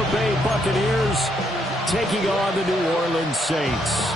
Tampa Bay Buccaneers taking on the New Orleans Saints.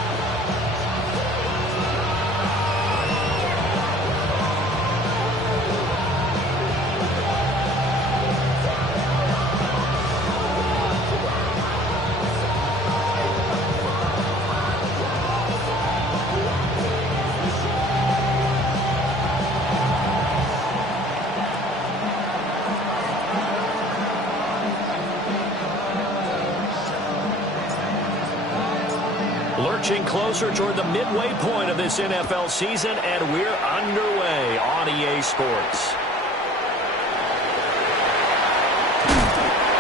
Lurching closer toward the midway point of this NFL season, and we're underway on EA Sports.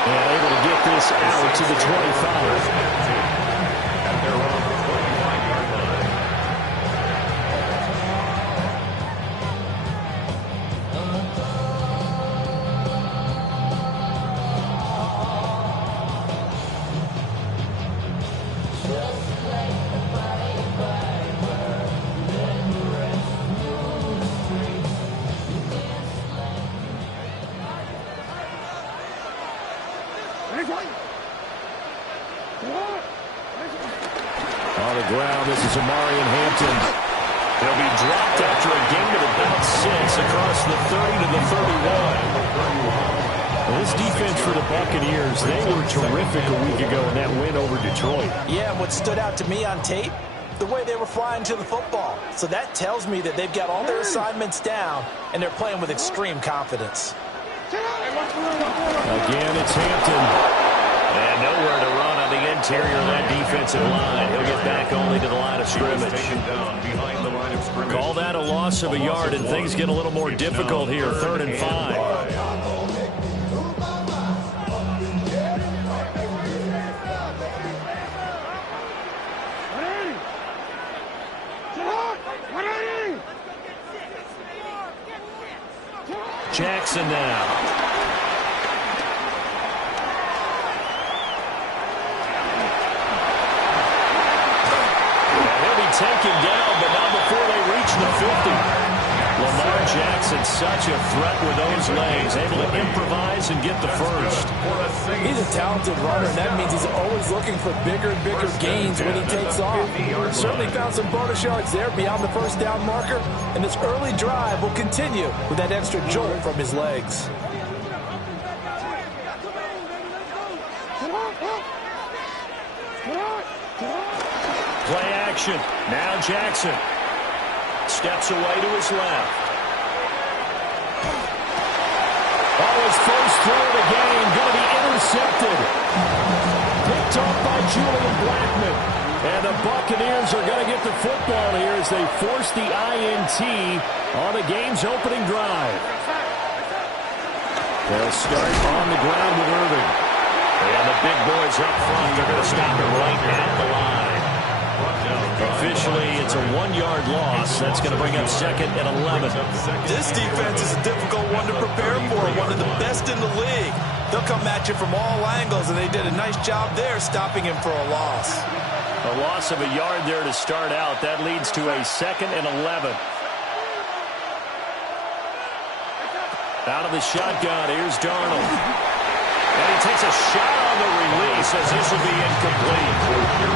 And able to get this out to the 25. At their own 25-yard line. On the ground, this is Omarion Hampton. He'll be dropped after a gain of about 6 across the 30 to the 31. Well, this defense for the Buccaneers, they were terrific a week ago in that win over Detroit. Yeah, and what stood out to me on tape, the way they were flying to the football. So that tells me that they've got all their assignments down, and they're playing with extreme confidence. Again, it's Hampton. And nowhere to run on the interior of that defensive line. He'll get back only to the line of scrimmage. Call that a loss of a yard, and things get a little more difficult here. 3rd and 5. Jackson now. Taken down, but not before they reach the 50. Lamar Jackson, such a threat with those legs, able to improvise and get the first. He's a talented runner, and that means he's always looking for bigger and bigger gains when he takes off. Certainly found some bonus yards there beyond the first down marker, and this early drive will continue with that extra jolt from his legs. Play action. Now Jackson steps away to his left. Oh, his first throw of the game going to be intercepted. Picked off by Julian Blackmon. And the Buccaneers are going to get the football here as they force the INT on the game's opening drive. They'll start on the ground with Irving. And the big boys up front, they're going to stop it right at the line. Officially, it's a 1-yard loss. That's going to bring up 2nd and 11. This defense is a difficult one to prepare for, one of the best in the league. They'll come at you from all angles, and they did a nice job there stopping him for a loss. A loss of a yard there to start out. That leads to a 2nd and 11. Out of the shotgun, here's Darnold. And he takes a shot on the release as this will be incomplete.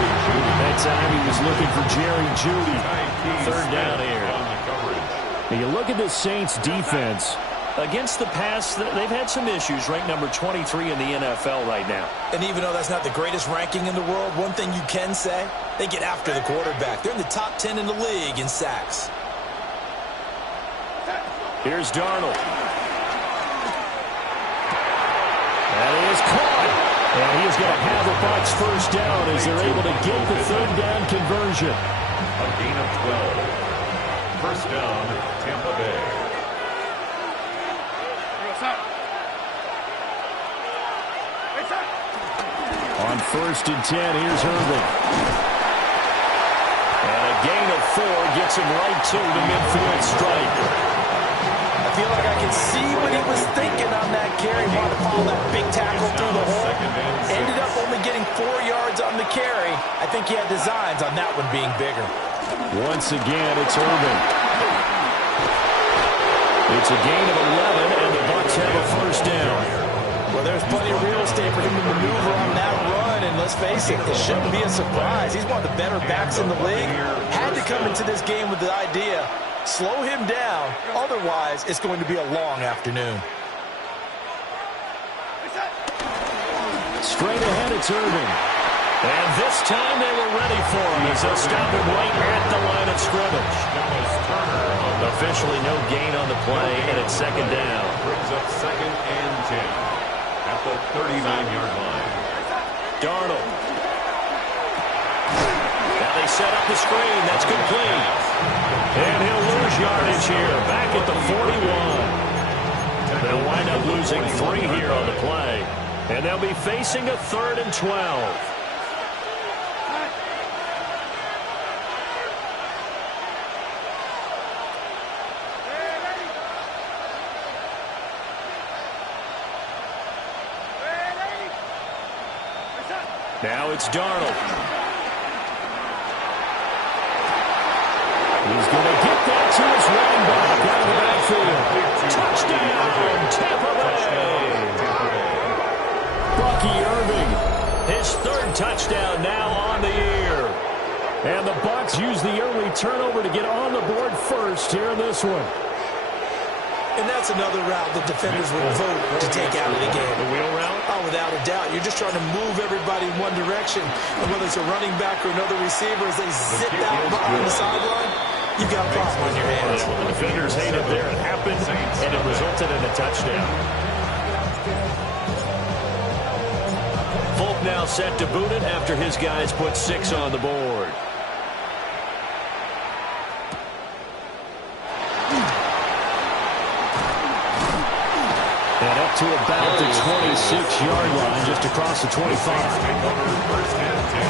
That time he was looking for Jerry Jeudy. 3rd down here. Now you look at the Saints defense. Against the pass, they've had some issues. Ranked number 23 in the NFL right now. And even though that's not the greatest ranking in the world, one thing you can say, they get after the quarterback. They're in the top 10 in the league in sacks. Here's Darnold. And he is caught. And he is going to have a Bucs first down as they're able to get the 3rd down conversion. A gain of 12. First down, Tampa Bay. On 1st and 10, here's Irving. And a gain of 4 gets him right to the midfield stripe. I feel like I can see what he was thinking on that carry. Wanted to follow that big tackle through the hole. Ended up only getting 4 yards on the carry. I think he had designs on that one being bigger. Once again, it's Irving. It's a gain of 11, and the Bucs have a first down. Well, there's plenty of real estate for him to maneuver on let's face it, it shouldn't be a surprise. He's one of the better backs in the league. Had to come into this game with the idea, slow him down, otherwise it's going to be a long afternoon. Straight ahead, it's Irving. And this time they were ready for him as they'll stop him right at the line of scrimmage. Officially no gain on the play, and it's second down. Brings up 2nd and 10 at the 39-yard line. Darnold. Now they set up the screen. That's complete. And he'll lose yardage here. Back at the 41. They'll wind up losing 3 here on the play. And they'll be facing a 3rd and 12. Now it's Darnold. He's going to get that to his running back out of the backfield. Touchdown, Tampa Bay. Bucky Irving, his 3rd touchdown now on the year. And the Bucs use the early turnover to get on the board first here in this one. And that's another route the defenders would vote to take out of the game. The wheel route? Oh, without a doubt. You're just trying to move everybody in one direction. And whether it's a running back or another receiver, as they zip out behind the sideline, you've got a problem on your hands. Well, the defenders hated there. It happened, and it resulted in a touchdown. Folk now set to boot it after his guys put 6 on the board. And up to about the 26-yard line, just across the 25. First and 10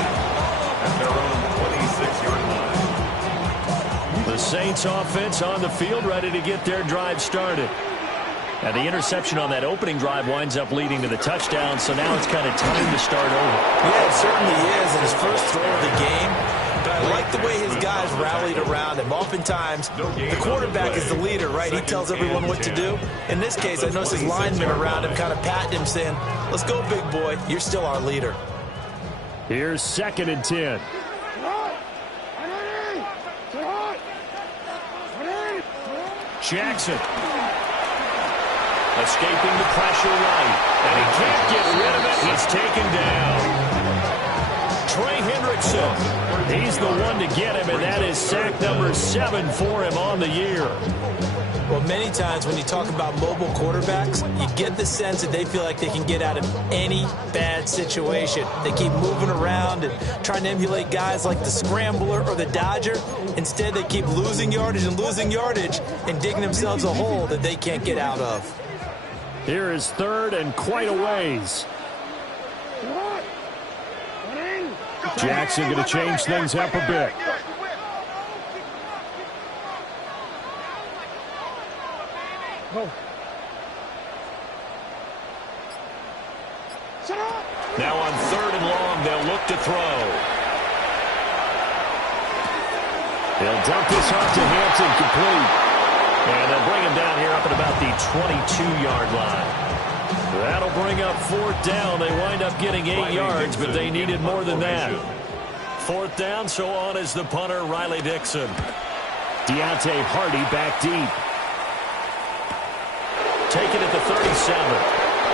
at their own 26-yard line. The Saints offense on the field, ready to get their drive started. And the interception on that opening drive winds up leading to the touchdown, so now it's kind of time to start over. Yeah, it certainly is. And his first throw of the game. But I like the way his guys rallied around him. Oftentimes, the quarterback is the leader, right? He tells everyone what to do. In this case, I noticed his linemen around him kind of patting him, saying, let's go, big boy. You're still our leader. Here's 2nd and 10. Jackson. Escaping the pressure right. And he can't get rid of it. He's taken down. Trey Hendrickson. He's the one to get him, and that is sack number 7 for him on the year. Well, many times when you talk about mobile quarterbacks, you get the sense that they feel like they can get out of any bad situation. They keep moving around and trying to emulate guys like the Scrambler or the Dodger. Instead, they keep losing yardage and digging themselves a hole that they can't get out of. Here is 3rd and quite a ways. Jackson going to change things up a bit. Now on 3rd and long, they'll look to throw. They'll dump this off to Hampton, complete. And they'll bring him down here up at about the 22-yard line. That'll bring up 4th down. They wind up getting 8 yards, but they needed more than that. 4th down, so on is the punter, Riley Dixon. Deontay Hardy back deep. Taken at the 37.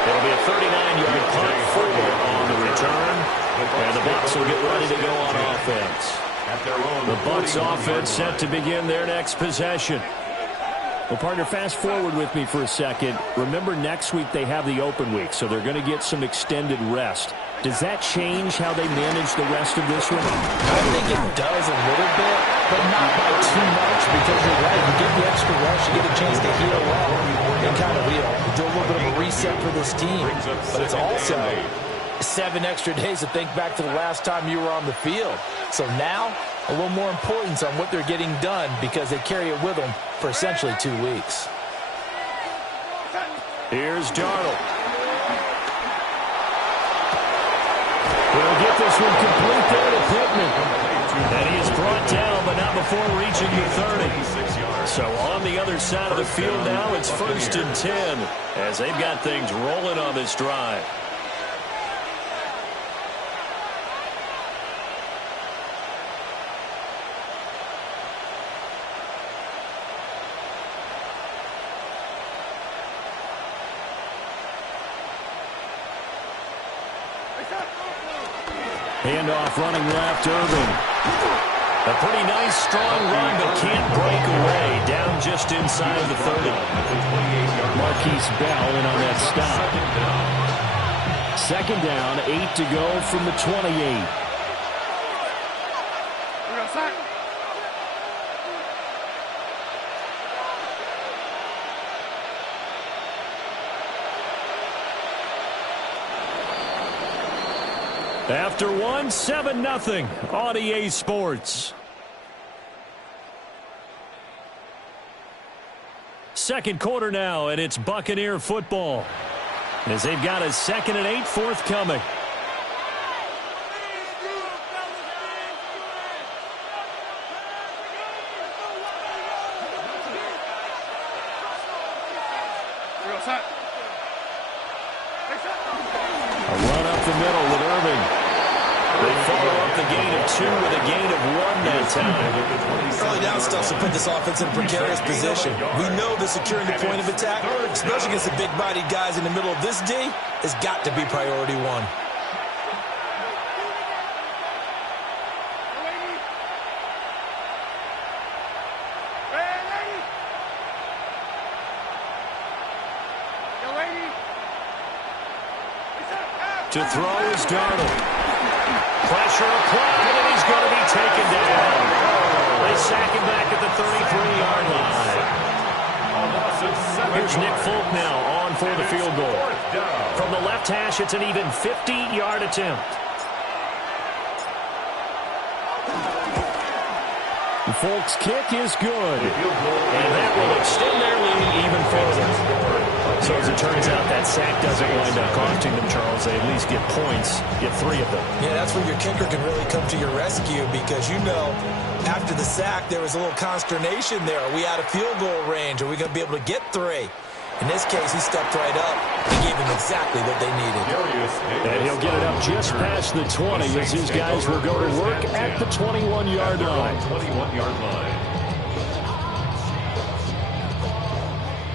It'll be a 39-yard punt, 4 on the return. And the Bucs will get ready to go on offense. The Bucs offense set to begin their next possession. Well, partner, fast forward with me for a second. Remember, next week they have the open week, so they're going to get some extended rest. Does that change how they manage the rest of this one? I think it does a little bit, but not by too much, because you're right. You get the extra rest, you get a chance to heal up and kind of do a little bit of a reset for this team. But it's also 7 extra days to think back to the last time you were on the field. So now, a little more importance on what they're getting done because they carry it with them for essentially 2 weeks. Here's Darnold. He'll get this one complete there to Pittman. And he is brought down, but not before reaching the 30. So on the other side of the field now, it's 1st and 10 as they've got things rolling on this drive. Handoff running left, Irving. A pretty nice, strong run, but can't break away. Down just inside the 30. Marquise Bell in on that stop. Second down, 8 to go from the 28. After one, 7-0 on EA Sports. Second quarter now, and it's Buccaneer football as they've got a 2nd and 8 forthcoming. A run up the middle with Irving. They follow up the gain of 2 with a gain of 1 that time. Early down stuff to put this offense in a precarious position. We know that securing the point of attack, especially against the big-bodied guys in the middle of this D, has got to be priority 1. To throw is Darnold. Pressure applied, and he's going to be taken down. They sack him back at the 33-yard line. Here's Nick Folk now on for the field goal. From the left hash, it's an even 50-yard attempt. Folk's kick is good. And that will extend their lead even further. So as it turns out, that sack doesn't wind up costing them, Charles. They at least get points, get 3 of them. Yeah, that's where your kicker can really come to your rescue because, you know, after the sack, there was a little consternation there. Are we out of field goal range? Are we going to be able to get 3? In this case, he stepped right up and gave them exactly what they needed. And he'll get it up just past the 20 as his guys will go to work at the 21-yard line.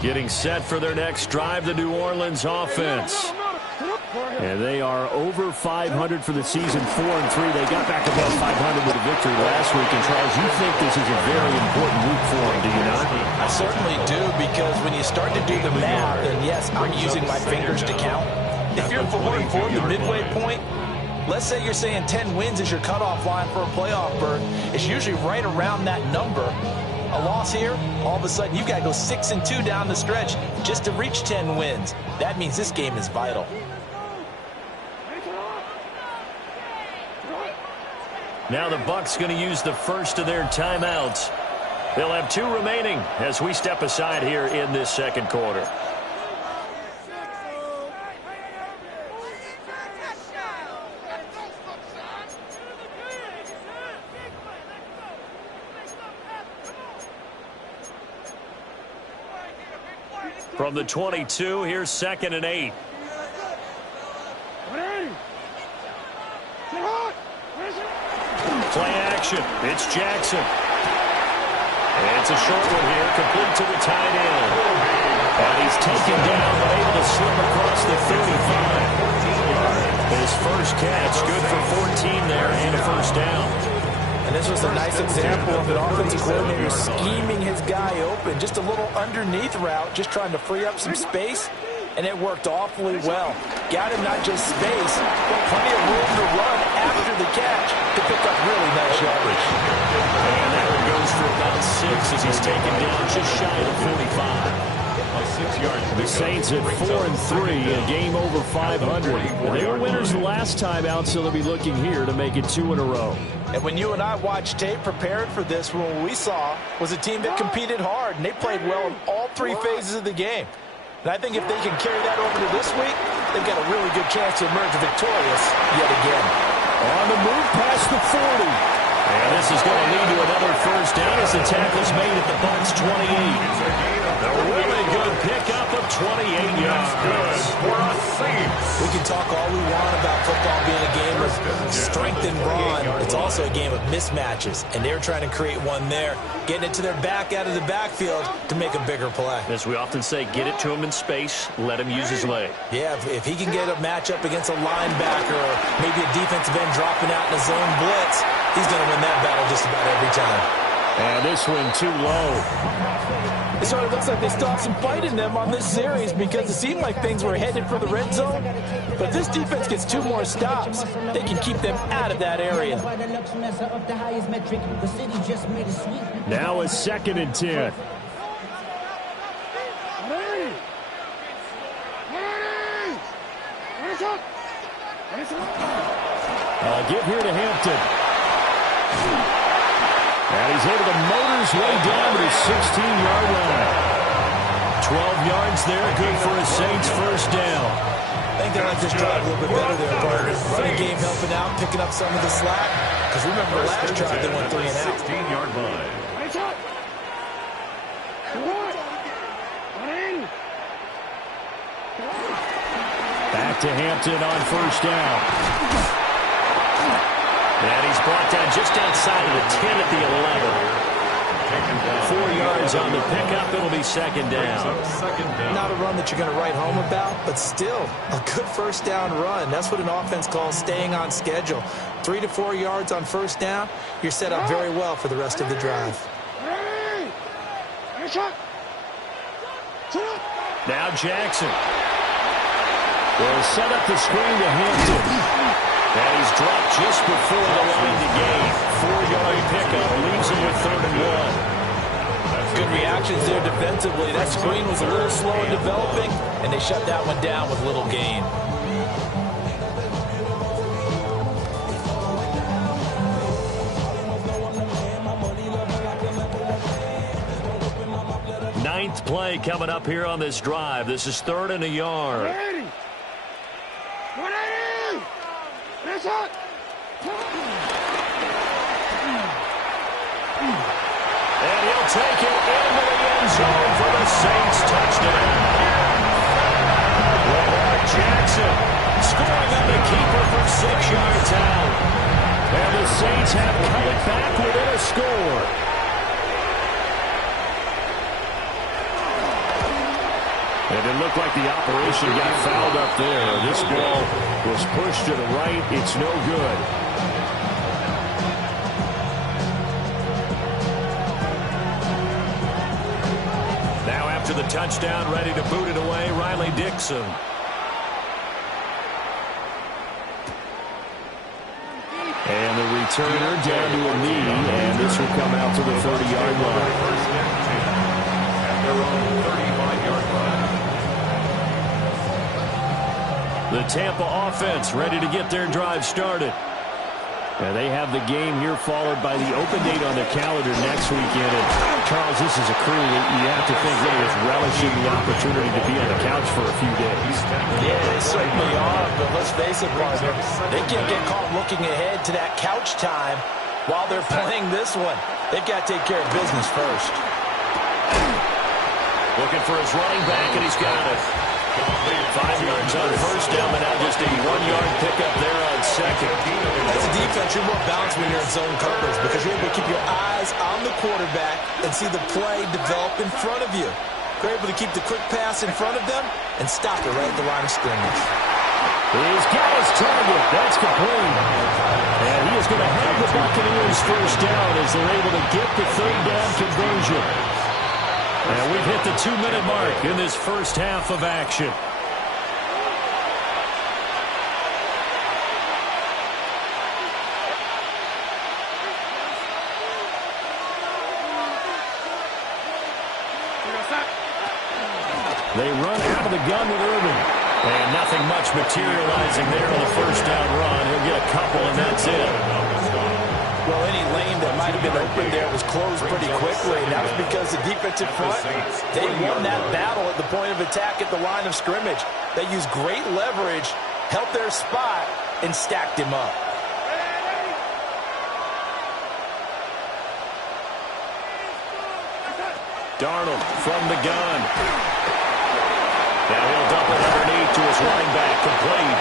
Getting set for their next drive, the New Orleans offense. And they are over 500 for the season, 4-3. They got back above 500 with a victory last week. And, Charles, you think this is a very important week for them, do you not? I certainly do, because when you start to do the math, and yes, I'm using my fingers to count. If you're 4-4, the midway point, let's say you're saying 10 wins is your cutoff line for a playoff berth. It's usually right around that number. A loss here, all of a sudden you've got to go 6-2 down the stretch just to reach 10 wins. That means this game is vital. Now the Bucs going to use the first of their timeouts. They'll have 2 remaining as we step aside here in this second quarter. From the 22, here's 2nd and 8. Play action. It's Jackson. And it's a short one here, complete to the tight end. And he's taken down, but able to slip across the 35. His first catch, good for 14 there and a first down. And this was a nice example of an offensive coordinator scheming his guy open. Just a little underneath route, just trying to free up some space, and it worked awfully well. Got him not just space, but plenty of room to run after the catch to pick up really nice yardage. And that one goes for about 6 as he's taken down just shy of 45. The Saints at 4-3, a game over 500. They were winners the last time out, so they'll be looking here to make it 2 in a row. And when you and I watched tape prepared for this, what we saw was a team that competed hard, and they played well in all 3 phases of the game. And I think if they can carry that over to this week, they've got a really good chance to emerge victorious yet again. On the move past the 40. And this is going to lead to another first down as the tackle's made at the Bucs 28. A really good pickup of 28 yards. We can talk all we want about football being a game of strength and brawn. It's also a game of mismatches, and they're trying to create one there, getting it to their back out of the backfield to make a bigger play. As we often say, get it to him in space, let him use his leg. Yeah, if he can get a matchup against a linebacker or maybe a defensive end dropping out in a zone blitz, he's going to win that battle just about every time. And this one too low. It sort of looks like they still have some fight in them on this series because it seemed like things were headed for the red zone. But if this defense gets 2 more stops, they can keep them out of that area. Now a 2nd and 10. Give here to Hampton. And he's able to motor his way down to his 16-yard line. 12 yards there, good for a Saints first down. I think they like this drive a little bit better there, partner. Running game helping out, picking up some of the slack. Because remember, the last drive they went 3 and out. 16-yard line. Back to Hampton on first down. And he's brought down just outside of the 10 at the 11. 4 yards on the pickup. It'll be 2nd down. Not a run that you're going to write home about, but still a good first down run. That's what an offense calls staying on schedule. 3 to 4 yards on first down. You're set up very well for the rest of the drive. Now Jackson will set up the screen to Hampton. And he's dropped just before the line to gain. 4-yard pickup leaves him with 3rd and 1. Good reactions there defensively. That screen was a little slow in developing, and they shut that one down with little gain. Ninth play coming up here on this drive. This is 3rd and a yard. And he'll take it into the end zone for the Saints touchdown. Lamar Jackson scoring on the keeper from 6 yards out. And the Saints have cut it back within a score. And it looked like the operation got fouled up there. This ball was pushed to the right. It's no good. Now after the touchdown, ready to boot it away, Riley Dixon. And the returner down to a knee, and this will come out to the 30-yard line. At their own 35-yard line. The Tampa offense ready to get their drive started. And they have the game here followed by the open date on their calendar next weekend. And Charles, this is a crew that you have to think really is relishing the opportunity to be on the couch for a few days. Yeah, they certainly are, but let's face it, partner, they can't get caught looking ahead to that couch time while they're playing this one. They've got to take care of business first. Looking for his running back, and he's got it. 5 yards on first down, but now just a 1-yard pickup there on second. As a defense, you're more balanced when you're in zone coverage because you're able to keep your eyes on the quarterback and see the play develop in front of you. You're able to keep the quick pass in front of them and stop it right at the line of scrimmage. He's got his target. That's complete. And he is going to have the Buccaneers first down as they're able to get the 3rd down conversion. And we've hit the 2-minute mark in this first half of action. They run out of the gun with Irvin. And nothing much materializing there on the first down run. He'll get a couple, and that's it. Well, any lane that might have been open there was closed pretty quickly, and that was because the defensive front, they won that battle at the point of attack at the line of scrimmage. They used great leverage, held their spot, and stacked him up. Darnold from the gun. Now he'll dump it underneath to his running back, complete.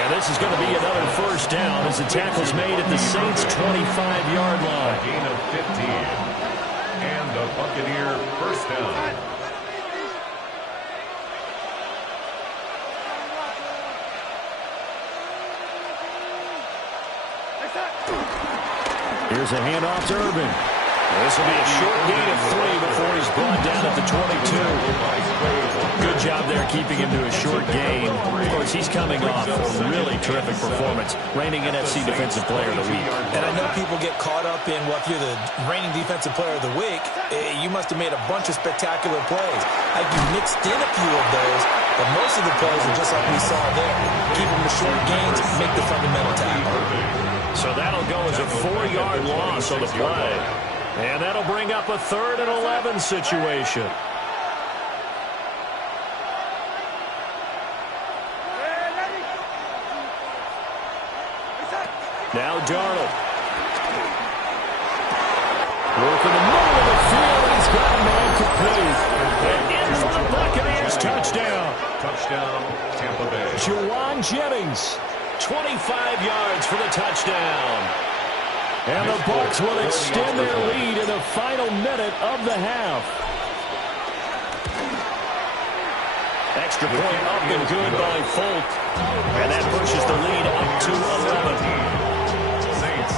And this is going to be another first first down as the tackle's made at the Saints' 25-yard line. A gain of 15. And the Buccaneer first down. Here's a handoff to Urban. This will be a short gain of 3 before he's brought down at the 22. Good job there keeping him to a short gain. Of course, he's coming off a really terrific performance, reigning NFC Defensive Player of the Week. And I know people get caught up in, well, if you're the reigning Defensive Player of the Week, you must have made a bunch of spectacular plays. Like you mixed in a few of those, but most of the plays are just like we saw there. Keep them to short gains, make the fundamental tackle. So that'll go as a 4-yard loss on the play. And that'll bring up a 3rd and 11 situation. Now Darnold. Working the middle of the field, and he's got a man complete. And in for the Buccaneers touchdown. Touchdown, Tampa Bay. Juwan Jennings, 25 yards for the touchdown. And the Bucs will extend their lead in the final minute of the half. Extra point up and good by Folk. And that pushes the lead up to 11. Saints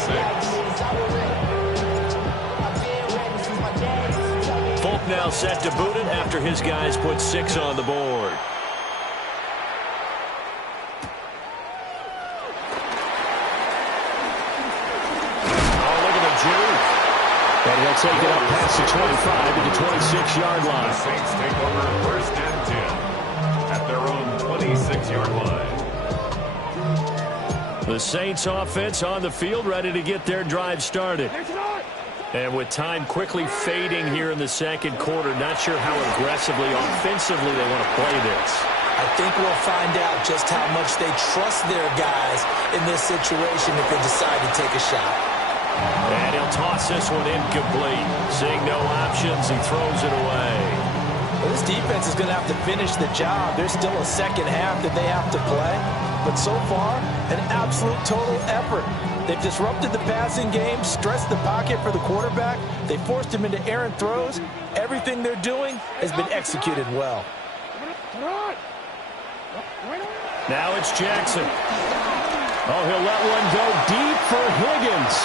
6. Folk now set to boot it after his guys put 6 on the board. And he'll take it up past the 25 to the 26-yard line. The Saints take over 1st and 10 at their own 26-yard line. The Saints offense on the field, ready to get their drive started. And with time quickly fading here in the second quarter, not sure how aggressively, offensively they want to play this. I think we'll find out just how much they trust their guys in this situation if they decide to take a shot. And he'll toss this one incomplete. Seeing no options, he throws it away. Well, this defense is going to have to finish the job. There's still a second half that they have to play. But so far, an absolute total effort. They've disrupted the passing game, stressed the pocket for the quarterback. They forced him into errant throws. Everything they're doing has been executed well. Now it's Jackson. Oh, he'll let one go deep for Higgins.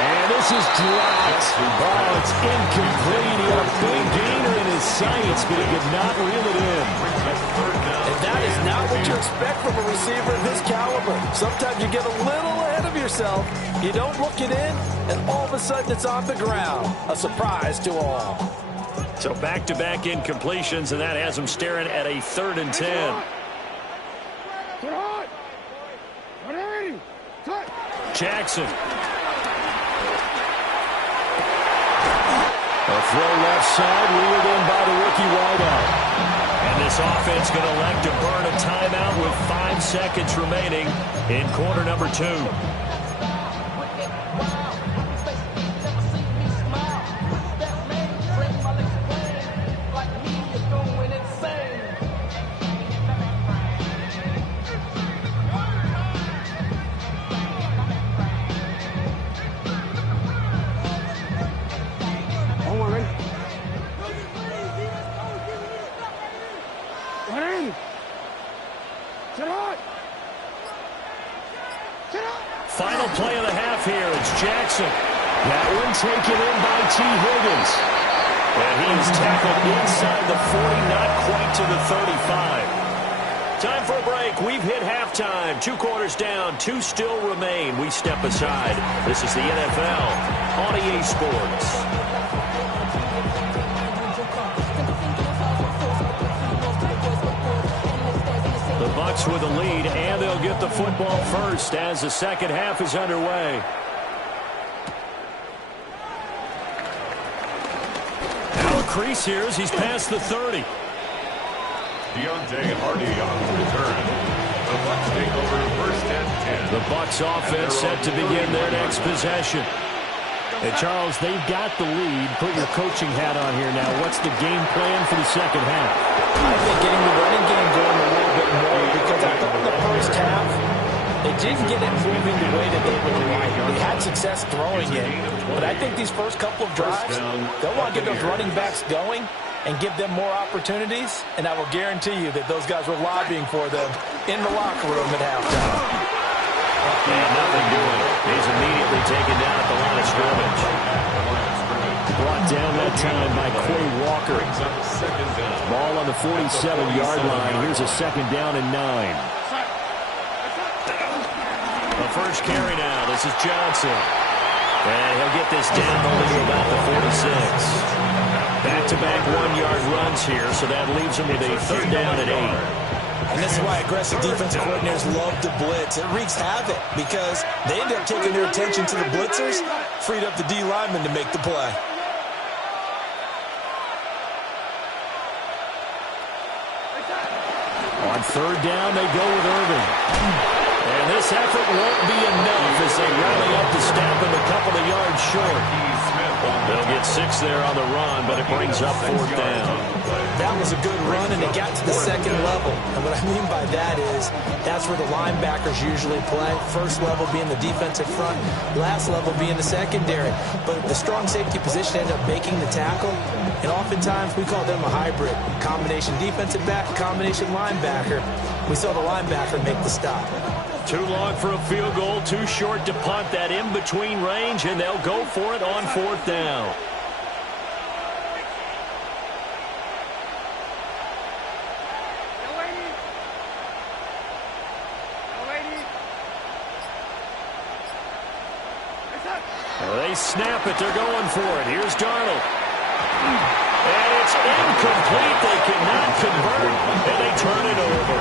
And this is dropped. Oh, it's incomplete. He had a big gainer in his sights, but he could not reel it in. And that is not what you expect from a receiver of his caliber. Sometimes you get a little ahead of yourself. You don't look it in, and all of a sudden it's on the ground. A surprise to all. So back-to-back incompletions, and that has him staring at a 3rd and 10. Jackson. A throw left side, reeled in by the rookie wideout. And this offense going to elect to burn a timeout with 5 seconds remaining in quarter number 2. Final play of the half here. It's Jackson. That one taken in by T. Higgins. And he is tackled inside the 40, not quite to the 35. Time for a break. We've hit halftime. 2 quarters down, 2 still remain. We step aside. This is the NFL on EA Sports. The Bucs with the lead, and they'll get the football first as the second half is underway. Now a crease here as he's past the 30. Deontay Hardy on the return. The Bucs take over 1st and 10. The Bucs offense set to begin their next possession. And Charles, they've got the lead. Put your coaching hat on here now. What's the game plan for the second half? I think getting the running game going a little bit more, because I thought in the first half They didn't get it moving the way that they would like. They had success throwing it. But I think these first couple of drives, they'll want to get those running backs going and give them more opportunities. And I will guarantee you that those guys were lobbying for them in the locker room at halftime. And nothing doing. He's immediately taken down at the line of scrimmage. Brought down that time by Quay Walker. Ball on the 47-yard line. Here's a 2nd down and 9. The first carry now. This is Johnson. And he'll get this down only to about the 46. Back-to-back 1-yard runs here, so that leaves him with a 3rd down and 8. And this is why aggressive defensive coordinators love to blitz. It wreaks havoc because they end up taking their attention to the blitzers, freed up the D lineman to make the play. On 3rd down, they go with Irving. And this effort won't be enough as they rally up to stop him a couple of yards short. They'll get 6 there on the run, but it brings up 4th down. That was a good run, and it got to the 2nd level. And what I mean by that is that's where the linebackers usually play. First level being the defensive front, last level being the secondary. But the strong safety position ended up making the tackle. And oftentimes we call them a hybrid. Combination defensive back, combination linebacker. We saw the linebacker make the stop. Too long for a field goal, too short to punt. That in-between range, and they'll go for it on 4th down. They snap it. They're going for it. Here's Darnold. And it's incomplete. They cannot convert, and they turn it over.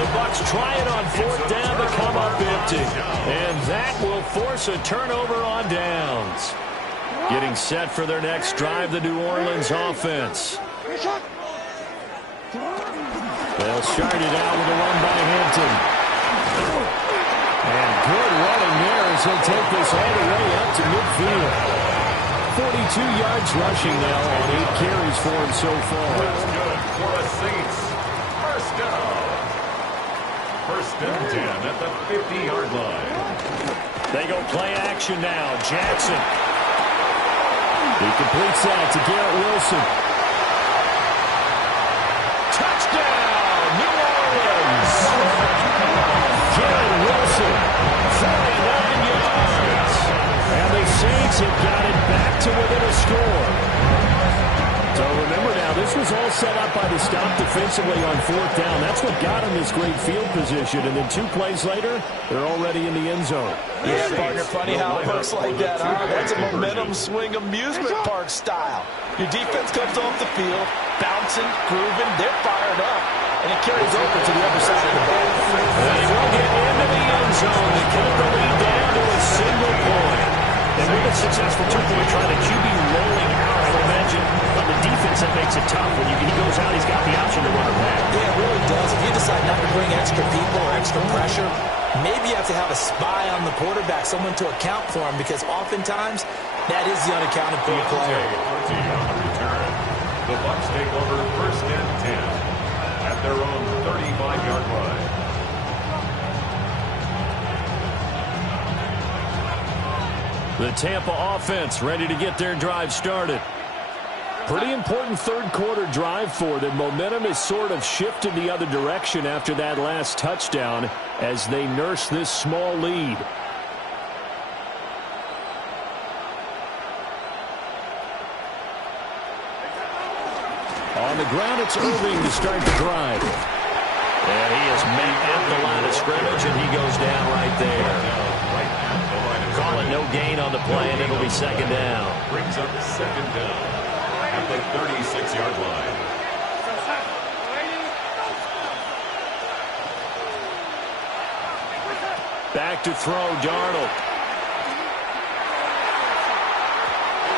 The Bucs try it on 4th down to come up empty. And that will force a turnover on downs. Getting set for their next drive, the New Orleans offense. They'll start it out with a run by Hampton. And good running there as he'll take this all the way up to midfield. 42 yards rushing now on 8 carries for him so far. That's good for the Saints. First down. 1st and 10 at the 50-yard line. They go play action now. Jackson. He completes that to Garrett Wilson. Touchdown, New Orleans. Garrett Wilson, 49 yards. And the Saints have got it back to within a score. So remember now, this was all set up by the stop defensively on 4th down. That's what got him this great field position. And then 2 plays later, they're already in the end zone. Yeah, partner, funny how it works like that, huh? That's a momentum swing amusement park style. Your defense comes off the field, bouncing, grooving, they're fired up, and it carries over to the other side of the ball. They will get into the end zone to cut the lead down to a single point. And with a successful 2-point try, the QB rolling out, I would imagine, on the defense that makes it tough. When he goes out, he's got the option to run it back. Yeah, it really does. If you decide not to bring extra people or extra pressure, maybe you have to have a spy on the quarterback, someone to account for him, because oftentimes that is the unaccounted for player. The Bucs take over 1st and 10 at their own 35-yard line. The Tampa offense ready to get their drive started. Pretty important 3rd quarter drive for them. Momentum is sort of shifted the other direction after that last touchdown as they nurse this small lead. On the ground, it's Irving to start the drive. And he is met at the line of scrimmage, and he goes down right there. Call it no gain on the play, and it'll be 2nd down. Brings up 2nd down at the 36-yard line. Back to throw, Darnold.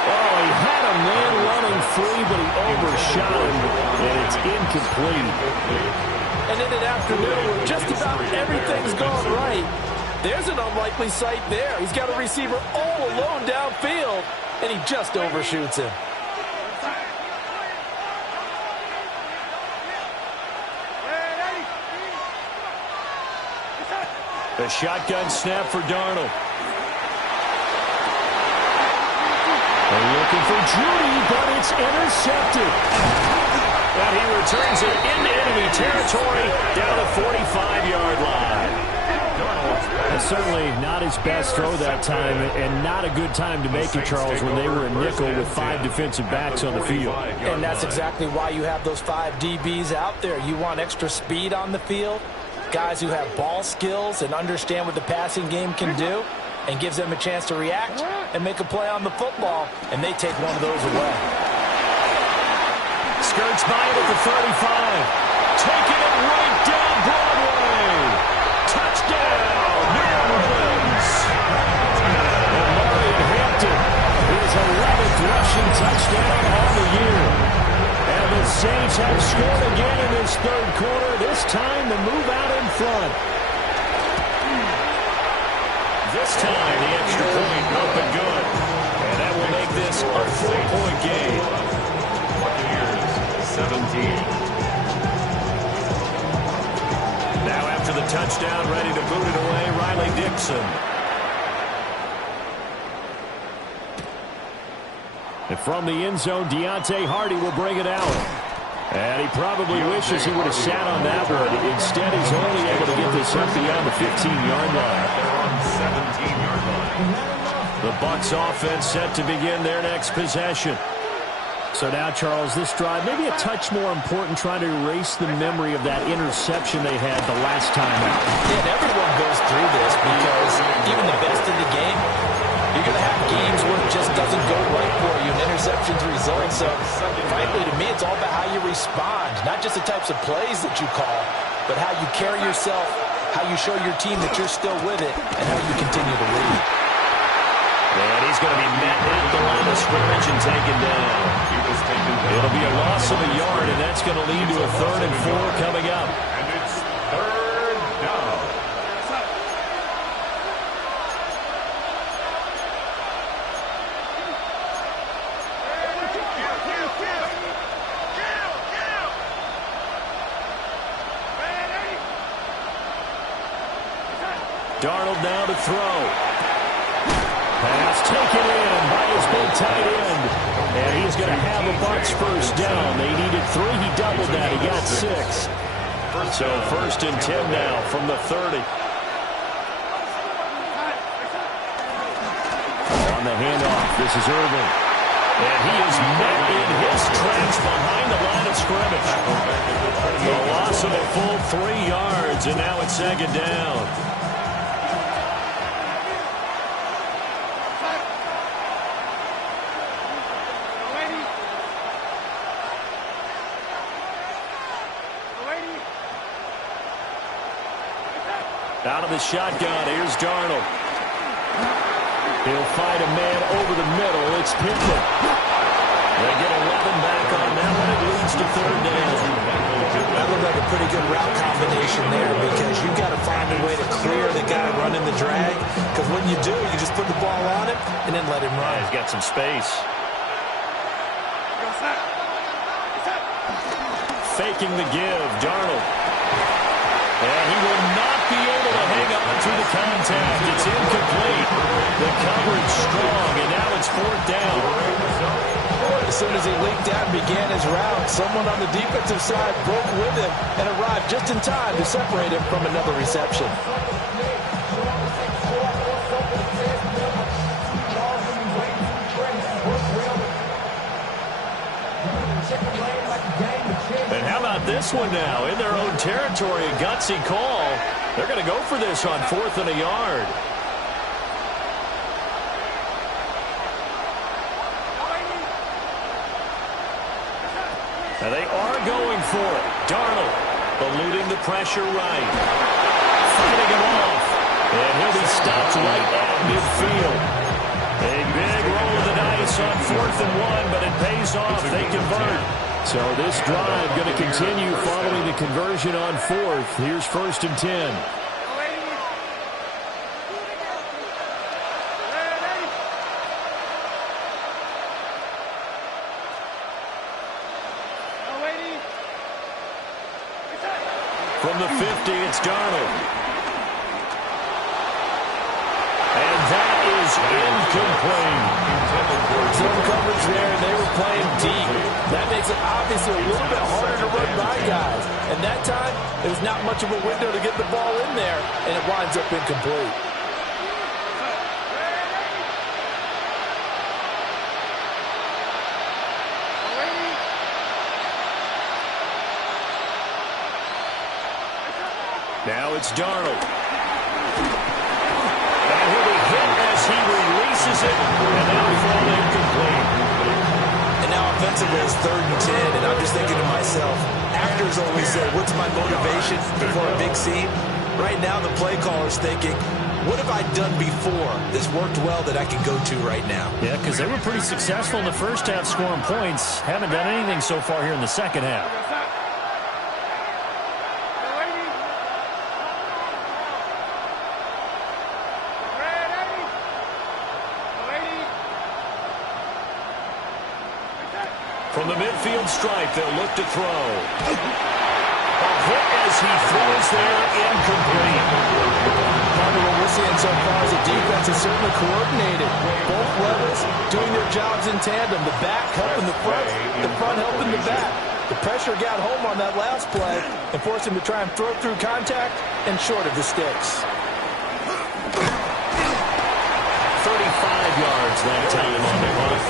Oh, he had a man running free, but he overshot him, and it's incomplete. And in an afternoon where just about everything's gone right, there's an unlikely sight there. He's got a receiver all alone downfield, and he just overshoots him. The shotgun snap for Darnold. They're looking for Judy, but it's intercepted. And he returns it into enemy territory down the 45-yard line. That's certainly not his best throw that time, and not a good time to make it, Charles, when they were in nickel with 5 defensive backs on the field. And that's exactly why you have those 5 DBs out there. You want extra speed on the field, guys who have ball skills and understand what the passing game can do, and gives them a chance to react and make a play on the football, and they take one of those away. Skirts by it at the 35. Taking it right down Broadway. Touchdown, New Orleans. And Marion Hampton, his 11th rushing touchdown on the year. And the Saints have scored again in this third quarter. This time to move out in front. This time the extra point up and good. And that will make this a 4-point game. Buccaneers 17. Now after the touchdown, ready to boot it away, Riley Dixon. And from the end zone, Deontay Hardy will bring it out. And he probably wishes he would have sat on that one. Instead, he's only able to get this up beyond the 15-yard line. They're on 17-yard line. The Bucs offense set to begin their next possession. So now, Charles, this drive, maybe a touch more important, trying to erase the memory of that interception they had the last time out. Yeah, and everyone goes through this because even the best in the game, you're going to have games where it just doesn't go right for you, and interceptions result. So, frankly, to me, it's all about how you respond, not just the types of plays that you call, but how you carry yourself, how you show your team that you're still with it, and how you continue to lead. And he's going to be met at the line of scrimmage and taken down. It'll be a loss of a yard, and that's going to lead to a 3rd and 4 coming up. And it's 3rd down. Darnold now to throw. Pass taken in by his big tight end. And he's going to have a Bucs first down. They needed 3. He doubled that. He got 6. So 1st and 10 now from the 30. On the handoff, this is Irvin. And he is met in his tracks behind the line of scrimmage. The loss of a full 3 yards, and now it's 2nd down. Out of the shotgun, here's Darnold. He'll fight a man over the middle. It's Pittman. They get 11 back on that one. It leads to 3rd down. That looked like a pretty good route combination there because you've got to find a way to clear the guy running the drag. Because when you do, you just put the ball on him and then let him run. He's got some space. Faking the give, Darnold. And he will not be able to hang on to the contact. It's incomplete. The coverage strong, and now it's 4th down. As soon as he leaped out and began his route, someone on the defensive side broke with him and arrived just in time to separate him from another reception. And how about this one now? In their own territory, a gutsy call. They're going to go for this on 4th and a yard. And they are going for it. Darnold eluding the pressure right. Fighting him off. And he'll be stopped right at midfield. A big roll of the dice on 4th and 1, but it pays off. They convert. So this drive going to continue following the conversion on 4th. Here's 1st and 10. From the 50, it's Darnold. throws incomplete. Zone coverage there, and they were playing deep. That makes it obviously a little bit harder to run by guys. And that time, there's not much of a window to get the ball in there, and it winds up incomplete. Now it's Darnold. And he'll be hit as he releases it, and that'll fall incomplete. And now offensively it's 3rd and 10, and I'm just thinking to myself, actors always say, what's my motivation before a big scene? Right now the play caller's thinking, what have I done before? This worked well that I can go to right now. Yeah, because they were pretty successful in the first half scoring points. Haven't done anything so far here in the second half. From the midfield stripe, they'll look to throw. A hit as he throws there, incomplete. What we're seeing so far is the defense is certainly coordinated. Both levels doing their jobs in tandem. The back helping the front helping the back. The pressure got home on that last play and forced him to try and throw through contact and short of the sticks. 35 yards that time on the punt.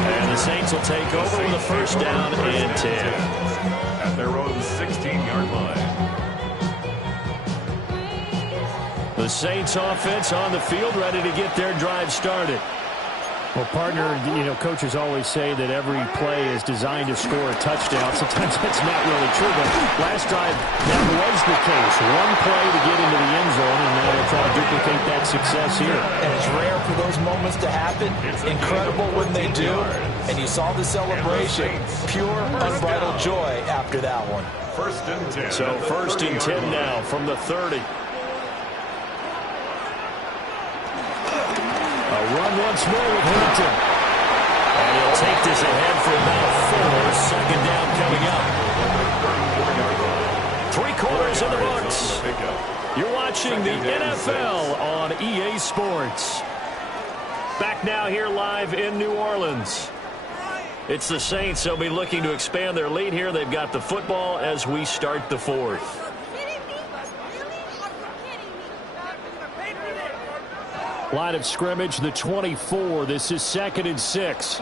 And the Saints will take over with a first down and 10. At their own 16-yard line. The Saints offense on the field, ready to get their drive started. Well, partner, coaches always say that every play is designed to score a touchdown. Sometimes that's not really true, but last drive, that was the case. One play to get into the end zone, and now they'll try to duplicate that success here. And it's rare for those moments to happen. Incredible when they do. And you saw the celebration. Pure, unbridled joy after that one. 1st and 10. So 1st and 10 now from the 30. A run once more with Hinton. And he'll take this ahead for about 4. Second down coming up. 3 quarters in the books. You're watching the NFL on EA Sports. Back now here live in New Orleans. It's the Saints. They'll be looking to expand their lead here. They've got the football as we start the 4th. Line of scrimmage, the 24. This is 2nd and 6.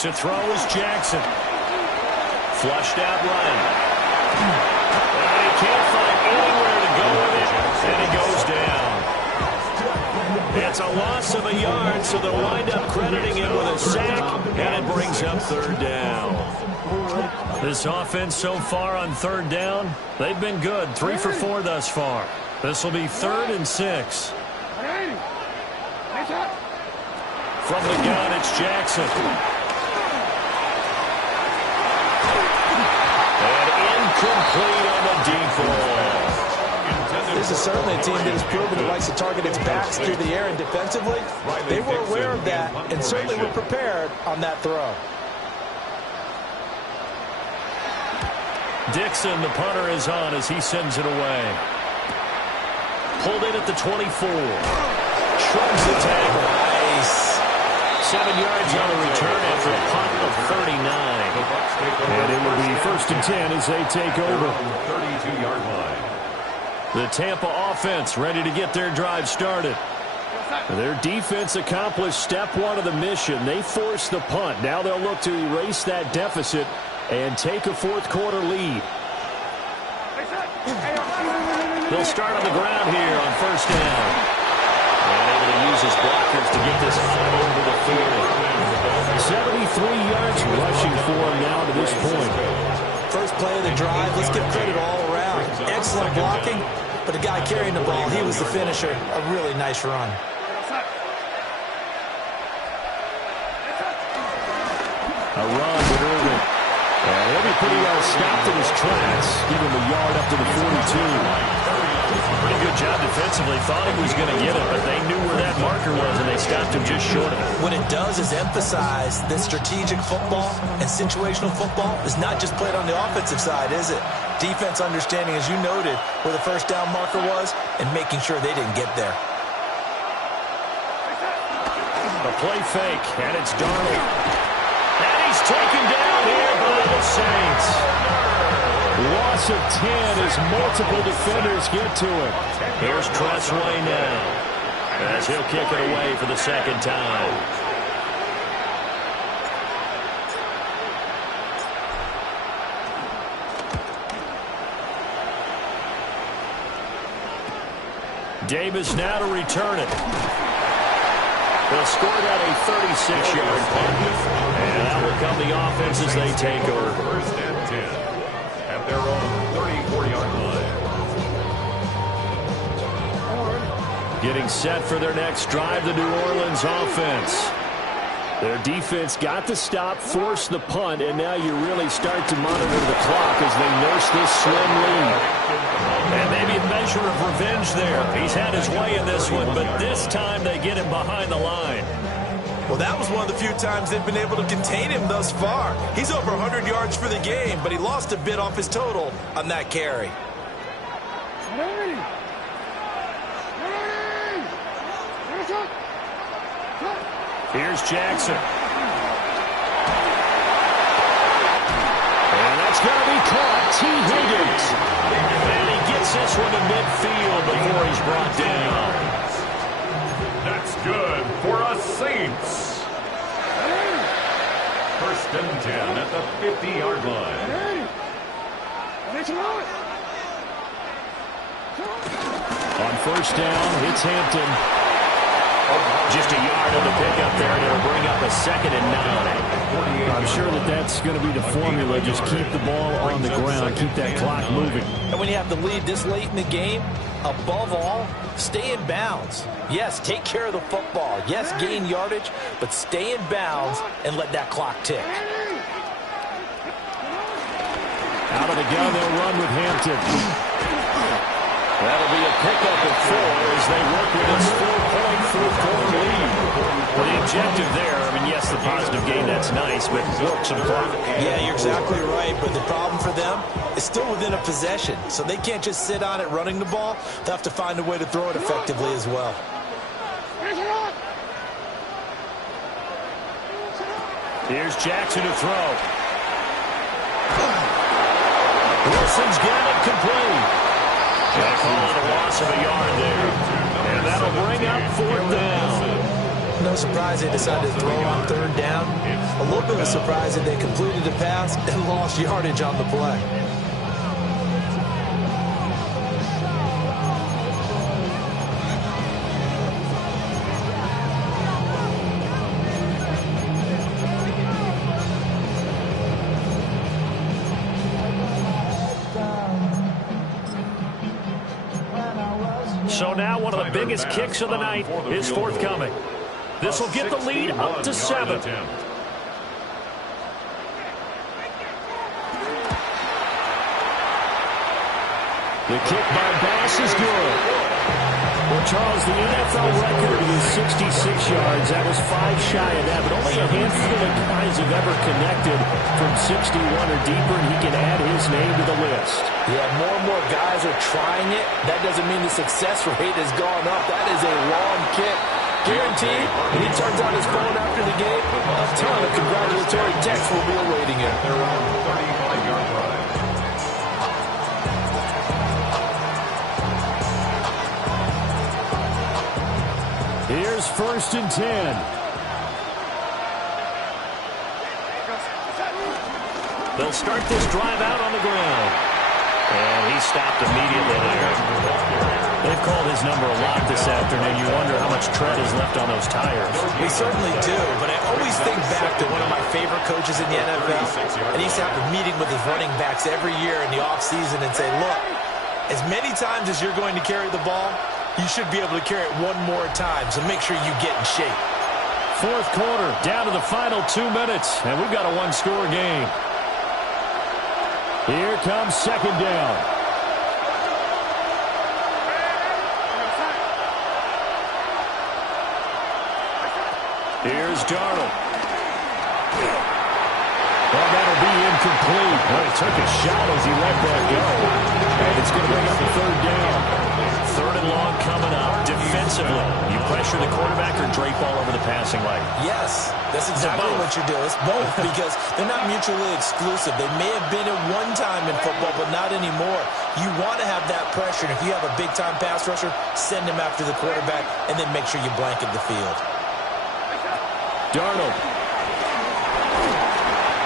To throw is Jackson. Flushed out Ryan. And he can't find anywhere to go with it, and he goes down. It's a loss of a yard, so they'll wind up crediting him with a sack, and it brings up 3rd down. This offense so far on 3rd down, they've been good. 3 for 4 thus far. This will be 3rd and 6. From the gun, it's Jackson. And incomplete on the deep ball. This is certainly a team that has proven it likes to target its backs through the air and defensively. They were aware of that and certainly were prepared on that throw. Dixon, the punter, is on as he sends it away. Pulled in at the 24. Shrugs the tackle. Nice. 7 yards on the return after a punt of 39. And it will be 1st and 10 as they take over. 32-yard line. The Tampa offense ready to get their drive started. Their defense accomplished step 1 of the mission. They forced the punt. Now they'll look to erase that deficit and take a 4th quarter lead. They'll start on the ground here on 1st down. And able to use his blockers to get this all over the field. 73 yards rushing for him now to this point. First play of the drive, let's give credit all around. Excellent blocking, but the guy carrying the ball, he was the finisher. A really nice run. A run with Irvin. And he'll be pretty well stopped in his tracks. Give him a yard up to the 42. Pretty good job defensively. Thought he was going to get it, but they knew where that marker was, and they stopped him just short of it. What it does is emphasize that strategic football and situational football is not just played on the offensive side, is it? Defense understanding, as you noted, where the first down marker was and making sure they didn't get there. A play fake, and it's Darnold. And he's taken down here by the Saints. Loss of 10 as multiple defenders get to him. Here's Tressway now, as he'll kick it away for the second time. Davis now to return it. They'll score that a 36-yard punt. And that will come the offense as they take over. First and 10 at their own 34-yard line. Getting set for their next drive, the New Orleans offense. Their defense got the stop, forced the punt, and now you really start to monitor the clock as they nurse this slim lead. And maybe a measure of revenge there. He's had his way in this one, but this time they get him behind the line. Well, that was one of the few times they've been able to contain him thus far. He's over 100 yards for the game, but he lost a bit off his total on that carry. Here's Jackson. And that's going to be caught. T. Higgins. And he gets this one to midfield before he's brought down. That's good for us Saints. First and 10 at the 50-yard line. On first down, it's Hampton. Just a yard on the pickup there, and it'll bring up a 2nd and 9. I'm sure that's going to be the formula. Just keep the ball on the ground, keep that clock moving. And when you have the lead this late in the game, above all, stay in bounds. Yes, take care of the football. Yes, gain yardage, but stay in bounds and let that clock tick. Out of the gun, they'll run with Hampton. That'll be a pickup at 4 as they work with this 4-point fourth-quarter lead. Well, the objective there, I mean, yes, the positive gain, that's nice, but work some clock. Yeah, you're exactly right, but the problem for them is still within a possession, so they can't just sit on it running the ball. They'll have to find a way to throw it effectively as well. Here's Jackson to throw. Wilson's got it complete. They'll call it a loss of a yard there. And that'll bring up 4th down. No surprise they decided to throw on 3rd down. A little bit of a surprise that they completed the pass and lost yardage on the play. So now one of the biggest kicks of the night is forthcoming. This will get the lead up to 7. The kick by Bass is good. Well, Charles, the NFL record is 66 yards. That was 5 shy of that, but only a handful of guys have ever connected from 61 or deeper, and he can add his name to the list. Yeah, more and more guys are trying it. That doesn't mean the success rate has gone up. That is a long kick. Guaranteed, when he turns on his phone after the game, a ton of congratulatory texts will be awaiting him. They're on 35-yard line. Here's 1st and 10. They'll start this drive out on the ground. And he stopped immediately there. They've called his number a lot this afternoon. You wonder how much tread is left on those tires. We certainly do, but I always think back to one of my favorite coaches in the NFL, and he's having a meeting with his running backs every year in the offseason and say, look, as many times as you're going to carry the ball, you should be able to carry it one more time, so make sure you get in shape. 4th quarter, down to the final 2 minutes, and we've got a one-score game. Here comes 2nd down. Here's Darnold. Well, that'll be incomplete. Well, he took a shot as he let that go. And it's going to bring up a third down. Third and long coming up. Defensively, you pressure the quarterback or drape all over the passing lane? Yes, that's exactly what you do. It's both because they're not mutually exclusive. They may have been at one time in football, but not anymore. You want to have that pressure. And if you have a big-time pass rusher, send him after the quarterback and then make sure you blanket the field. Darnold.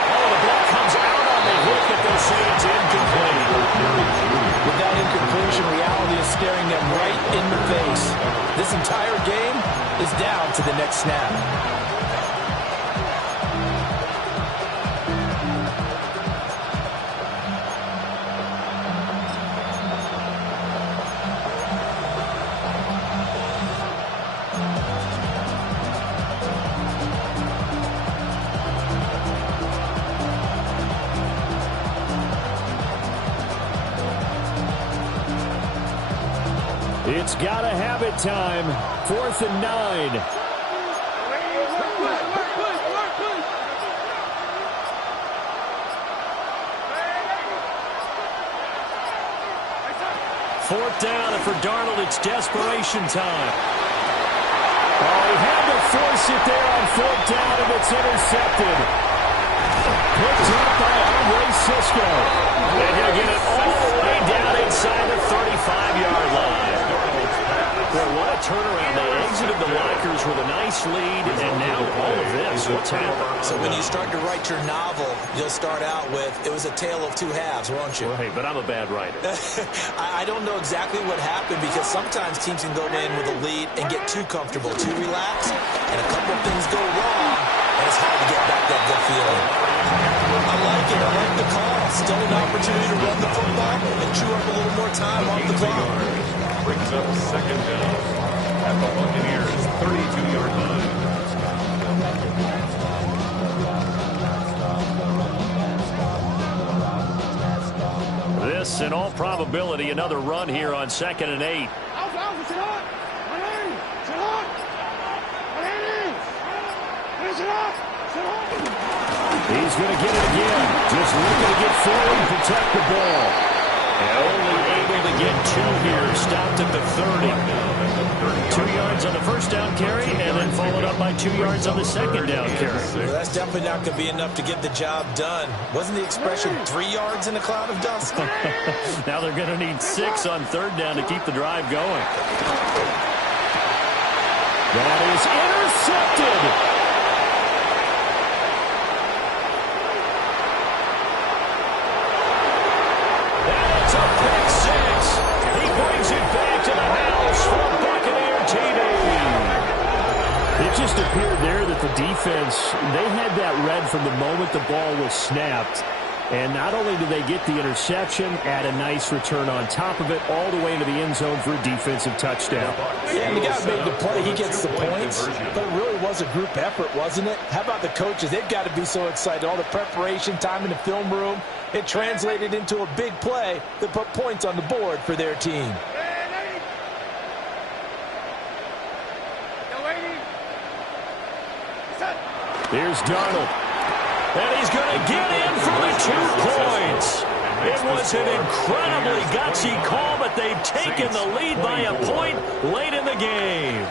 The ball comes out on the hook, but they'll say it's incomplete. With that incompletion, reality is staring them right in the face. This entire game is down to the next snap. It's gotta have it time. 4th and 9. Fourth down, and for Darnold, it's desperation time. Oh, he had to force it there on 4th down, and it's intercepted. Picked up by Andre Cisco. And he'll get it all the way down inside the 35-yard line. Boy, what a turnaround. They exited the lockers with a nice lead, and now all of this. What's happened? So when you start to write your novel, you'll start out with, it was a tale of two halves, won't you? Right, but I'm a bad writer. I don't know exactly what happened because sometimes teams can go in with a lead and get too comfortable, too relaxed, and a couple of things go wrong, and it's hard to get back that good feeling. I like it. I like the call. Still an opportunity to run the football and chew up a little more time off the clock. Brings up second down at the Buccaneers' 32-yard line. This, in all probability, another run here on 2nd and 8. He's going to get it again. Just looking to get forward and protect the ball. And only able to get 2 here. Stopped at the 30. 2 yards on the first down carry, and then followed up by 2 yards on the second down carry. Well, that's definitely not going to be enough to get the job done. Wasn't the expression 3 yards in a cloud of dust? Now they're going to need 6 on 3rd down to keep the drive going. That is intercepted. It just appeared there that the defense, they had that read from the moment the ball was snapped. And not only did they get the interception, add a nice return on top of it, all the way into the end zone for a defensive touchdown. Yeah, and the guy made the play. He gets the points. But it really was a group effort, wasn't it? How about the coaches? They've got to be so excited. All the preparation, time in the film room, it translated into a big play that put points on the board for their team. Here's Darnold. And he's going to get in for the 2 points. It was an incredibly gutsy call, but they've taken the lead by a point late in the game.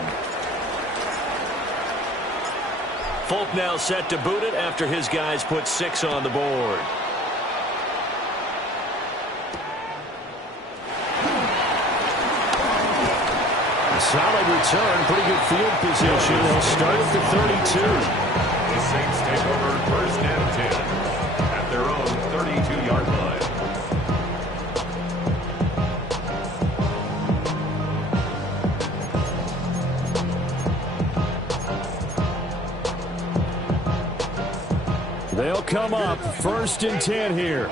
Folk now set to boot it after his guys put 6 on the board. Solid return, pretty good field position. They'll start at the 32. The Saints take over 1st and 10 at their own 32-yard line. They'll come up 1st and 10 here.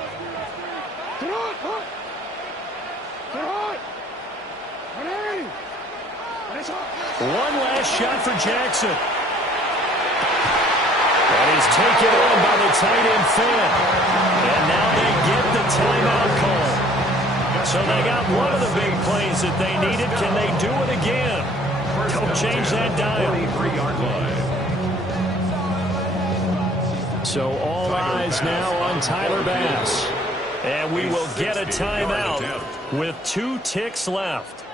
One last shot for Jackson. And he's taken on by the tight end Fant. And now they get the timeout call. So they got one of the big plays that they needed. Can they do it again? Don't change that dial. 43-yard line. So all eyes now on Tyler Bass. And we will get a timeout with 2 ticks left.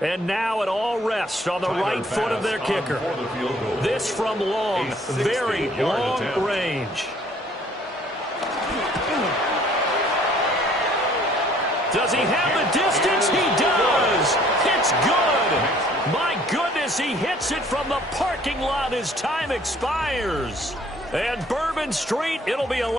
And now it all rests on the right foot of their kicker. This from long, very long range. Does he have the distance? He does. It's good. My goodness, he hits it from the parking lot as time expires. And Bourbon Street, it'll be a